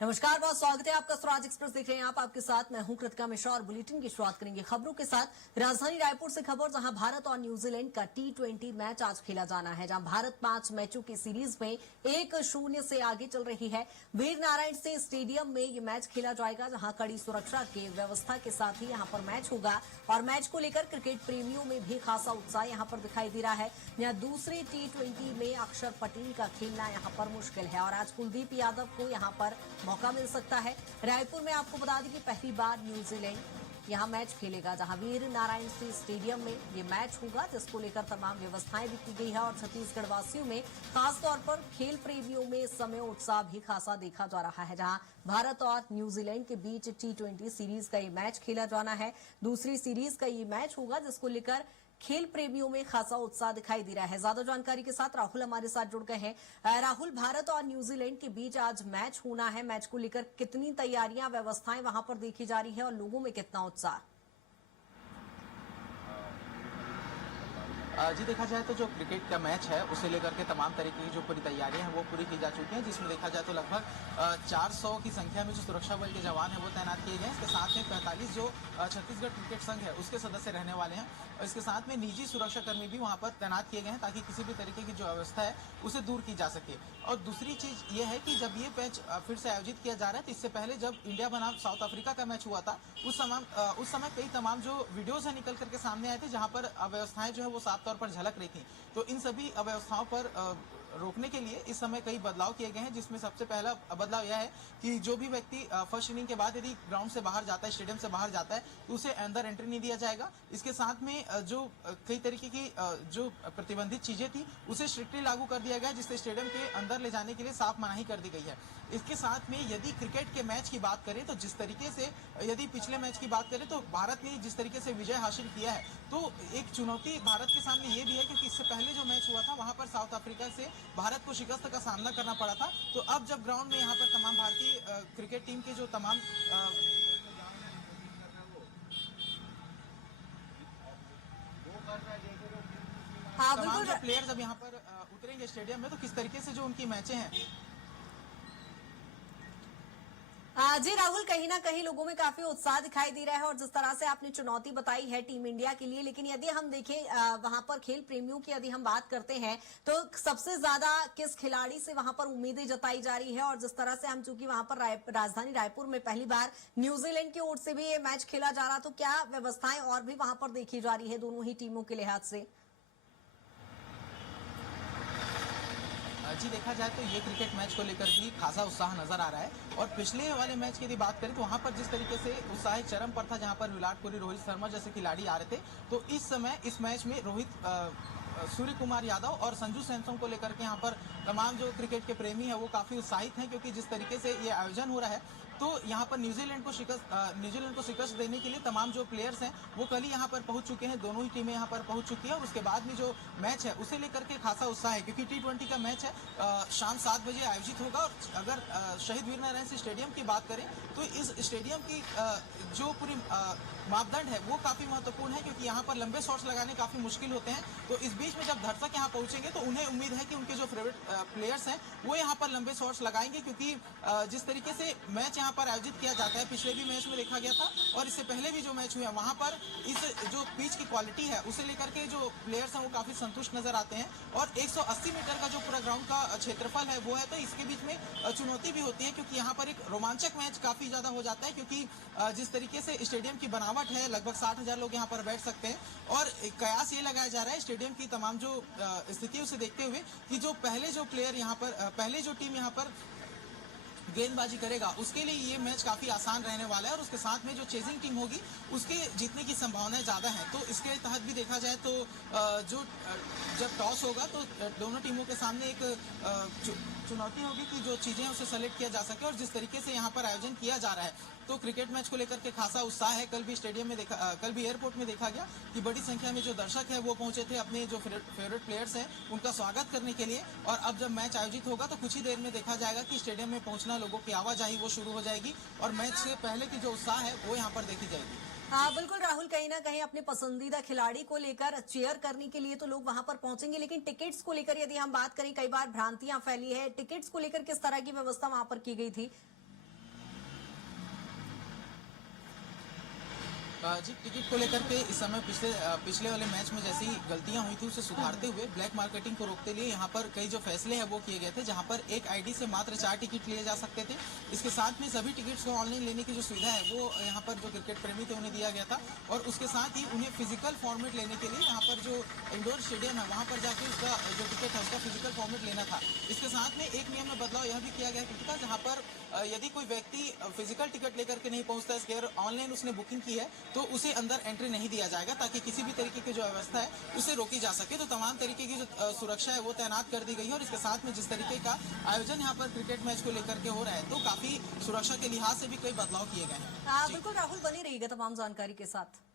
नमस्कार, बहुत स्वागत है आपका। स्वराज एक्सप्रेस देख रहे हैं आप, आपके साथ मैं हूं कृतिका मिश्रा और बुलेटिन की शुरुआत करेंगे खबरों के साथ। राजधानी रायपुर से खबर, जहां भारत और न्यूजीलैंड का T20 मैच आज खेला जाना है, जहां भारत 5 मैचों की सीरीज में 1-0 से आगे चल रही है। वीर नारायण सिंह स्टेडियम में ये मैच खेला जाएगा, जहां कड़ी सुरक्षा की व्यवस्था के साथ ही यहां पर मैच होगा और मैच को लेकर क्रिकेट प्रेमियों में भी खासा उत्साह यहां पर दिखाई दे रहा है। यहाँ दूसरे T20 में अक्षर पटेल का खेलना यहां पर मुश्किल है और आज कुलदीप यादव को यहां पर मौका मिल सकता है। रायपुर में आपको बता दें कि पहली बार न्यूजीलैंड यहां मैच खेलेगा, जहां वीर नारायण सिंह स्टेडियम में ये मैच होगा, जिसको लेकर तमाम व्यवस्थाएं भी की गई है और छत्तीसगढ़ वासियों में खासतौर पर खेल प्रेमियों में इस समय उत्साह भी खासा देखा जा रहा है। जहां भारत और न्यूजीलैंड के बीच T20 सीरीज का ये मैच खेला जाना है, दूसरी सीरीज का ये मैच होगा, जिसको लेकर खेल प्रेमियों में खासा उत्साह दिखाई दे रहा है। ज्यादा जानकारी के साथ राहुल हमारे साथ जुड़ गए हैं। राहुल, भारत और न्यूजीलैंड के बीच आज मैच होना है, मैच को लेकर कितनी तैयारियां, व्यवस्थाएं वहां पर देखी जा रही है और लोगों में कितना उत्साह? जी देखा जाए तो जो क्रिकेट का मैच है उसे लेकर के तमाम तरीके की जो पूरी तैयारियां हैं वो पूरी की जा चुकी हैं, जिसमें देखा जाए तो लगभग 400 की संख्या में जो सुरक्षा बल के जवान हैं वो तैनात किए गए हैं। इसके साथ में 45 जो छत्तीसगढ़ क्रिकेट संघ है उसके सदस्य रहने वाले हैं और इसके साथ में निजी सुरक्षाकर्मी भी वहाँ पर तैनात किए गए हैं, ताकि किसी भी तरीके की जो अवस्था है उसे दूर की जा सके। और दूसरी चीज ये है कि जब ये मैच फिर से आयोजित किया जा रहा है, तो इससे पहले जब इंडिया बनाम साउथ अफ्रीका का मैच हुआ था, उस समय कई तमाम जो वीडियोज है निकल करके सामने आए थे, जहां पर अव्यवस्थाएं जो है वो साफ तौर पर झलक रही थी। तो इन सभी अव्यवस्थाओं पर रोकने के लिए इस समय कई बदलाव किए गए हैं, जिसमें सबसे पहला बदलाव यह है कि जो भी व्यक्ति फर्स्ट इनिंग के बाद यदि ग्राउंड से बाहर जाता है, स्टेडियम से बाहर जाता है, तो उसे अंदर एंट्री नहीं दिया जाएगा। इसके साथ में जो कई तरीके की जो प्रतिबंधित चीजें थी उसे स्ट्रिक्टली लागू कर दिया गया, जिससे स्टेडियम के अंदर ले जाने के लिए साफ मनाही कर दी गई है। इसके साथ में यदि क्रिकेट के मैच की बात करें तो जिस तरीके से यदि पिछले मैच की बात करें तो भारत ने जिस तरीके से विजय हासिल किया है, तो एक चुनौती भारत के सामने ये भी है, क्योंकि इससे पहले जो मैच हुआ था वहां पर साउथ अफ्रीका से भारत को शिकस्त का सामना करना पड़ा था। तो अब जब ग्राउंड में यहाँ पर तमाम भारतीय क्रिकेट टीम के जो तमाम हाँ, तमाम बिल्कुल। जो प्लेयर्स अब यहाँ पर उतरेंगे स्टेडियम में, तो किस तरीके से जो उनकी मैचें हैं। जी राहुल, कहीं ना कहीं लोगों में काफी उत्साह दिखाई दे रहा है और जिस तरह से आपने चुनौती बताई है टीम इंडिया के लिए, लेकिन यदि हम देखें वहां पर खेल प्रेमियों की यदि हम बात करते हैं तो सबसे ज्यादा किस खिलाड़ी से वहां पर उम्मीदें जताई जा रही है? और जिस तरह से हम चूंकि वहां पर राजधानी रायपुर में पहली बार न्यूजीलैंड की ओर से भी ये मैच खेला जा रहा, तो क्या व्यवस्थाएं और भी वहां पर देखी जा रही है दोनों ही टीमों के लिहाज से? जी देखा जाए तो ये क्रिकेट मैच को लेकर भी खासा उत्साह नजर आ रहा है। और पिछले वाले मैच की यदि बात करें तो वहां पर जिस तरीके से उत्साह चरम पर था, जहां पर विराट कोहली, रोहित शर्मा जैसे खिलाड़ी आ रहे थे, तो इस समय इस मैच में सूर्य कुमार यादव और संजू सैमसन को लेकर के यहाँ पर तमाम जो क्रिकेट के प्रेमी है वो काफी उत्साहित हैं, क्योंकि जिस तरीके से ये आयोजन हो रहा है, तो यहाँ पर न्यूजीलैंड को शिकस्त देने के लिए तमाम जो प्लेयर्स हैं वो कल ही यहाँ पर पहुंच चुके हैं। दोनों ही टीमें यहाँ पर पहुंच चुकी है और उसके बाद में जो मैच है उसे लेकर के खासा उत्साह है, क्योंकि T20 का मैच है, शाम 7 बजे आयोजित होगा। और अगर शहीद वीर नारायण सिंह स्टेडियम की बात करें तो इस स्टेडियम की जो पूरी मापदंड है वो काफी महत्वपूर्ण है, क्योंकि यहाँ पर लंबे शॉट्स लगाने काफी मुश्किल होते हैं। तो इस बीच में जब दर्शक यहाँ पहुंचेंगे तो उन्हें उम्मीद है कि उनके जो फेवरेट प्लेयर्स हैं वो यहाँ पर लंबे शॉट्स लगाएंगे, क्योंकि जिस तरीके से मैच यहाँ पर आयोजित किया जाता है, पिछले भी मैच में देखा गया था और इससे पहले भी जो मैच हुए हैं वहां पर इस जो पिच की क्वालिटी है उसे लेकर के जो प्लेयर्स हैं वो काफी संतुष्ट नजर आते हैं। और 180 मीटर का जो पूरा ग्राउंड का क्षेत्रफल है वो है, तो इसके बीच में चुनौती भी होती है, क्योंकि यहाँ पर एक रोमांचक मैच काफी ज्यादा हो जाता है, क्योंकि जिस तरीके से स्टेडियम की बनावट है, लगभग 60,000 लोग यहाँ पर बैठ सकते हैं। और कयास ये लगाया जा रहा है स्टेडियम की तमाम जो स्थिति उसे देखते हुए कि जो पहले जो प्लेयर यहाँ पर पहले जो टीम यहाँ पर गेंदबाजी करेगा उसके लिए ये मैच काफी आसान रहने वाला है। और उसके साथ में जो चेजिंग टीम होगी उसके जीतने की संभावनाएं ज्यादा हैं। तो इसके तहत भी देखा जाए तो जो जब टॉस होगा तो दोनों टीमों के सामने एक चुनौती होगी कि जो चीजें उसे सेलेक्ट किया जा सके। और जिस तरीके से यहाँ पर आयोजन किया जा रहा है तो क्रिकेट मैच को लेकर के खासा उत्साह है। कल भी स्टेडियम में कल भी एयरपोर्ट में देखा गया कि बड़ी संख्या में जो दर्शक है वो पहुंचे थे अपने जो फेवरेट प्लेयर्स हैं उनका स्वागत करने के लिए। और अब जब मैच आयोजित होगा तो कुछ ही देर में देखा जाएगा कि स्टेडियम में पहुंचना लोगों की आवाजाही वो शुरू हो जाएगी और मैच से पहले की जो उत्साह है वो यहाँ पर देखी जाएगी। हाँ बिल्कुल राहुल, कहीं ना कहीं अपने पसंदीदा खिलाड़ी को लेकर चेयर करने के लिए तो लोग वहां पर पहुंचेंगे, लेकिन टिकट्स को लेकर यदि हम बात करें, कई बार भ्रांतियां फैली है, टिकट्स को लेकर किस तरह की व्यवस्था वहां पर की गई थी? जी, टिकट को लेकर के इस समय पिछले वाले मैच में जैसी गलतियां हुई थी उसे सुधारते हुए ब्लैक मार्केटिंग को रोकते लिए यहाँ पर कई जो फैसले हैं वो किए गए थे, जहां पर एक आईडी से मात्र 4 टिकट लिए जा सकते थे। इसके साथ में सभी टिकट्स को ऑनलाइन लेने की जो सुविधा है वो यहाँ पर जो क्रिकेट प्रेमी थे उन्हें दिया गया था, और उसके साथ ही उन्हें फिजिकल फॉर्मेट लेने के लिए यहाँ पर जो इंडोर स्टेडियम है वहां पर जाके उसका जो टिकट है उसका फिजिकल फॉर्मेट लेना था। इसके साथ में एक नियम में बदलाव यह भी किया गया कृतिका, जहाँ पर यदि कोई व्यक्ति फिजिकल टिकट लेकर के नहीं पहुंचता है, अगर ऑनलाइन उसने बुकिंग की है तो उसे अंदर एंट्री नहीं दिया जाएगा, ताकि किसी भी तरीके की जो व्यवस्था है उसे रोकी जा सके। तो तमाम तरीके की जो सुरक्षा है वो तैनात कर दी गई है, और इसके साथ में जिस तरीके का आयोजन यहाँ पर क्रिकेट मैच को लेकर के हो रहा है तो काफी सुरक्षा के लिहाज से भी कई बदलाव किए गए हैं। बिल्कुल राहुल, बनी रहिएगा तमाम जानकारी के साथ।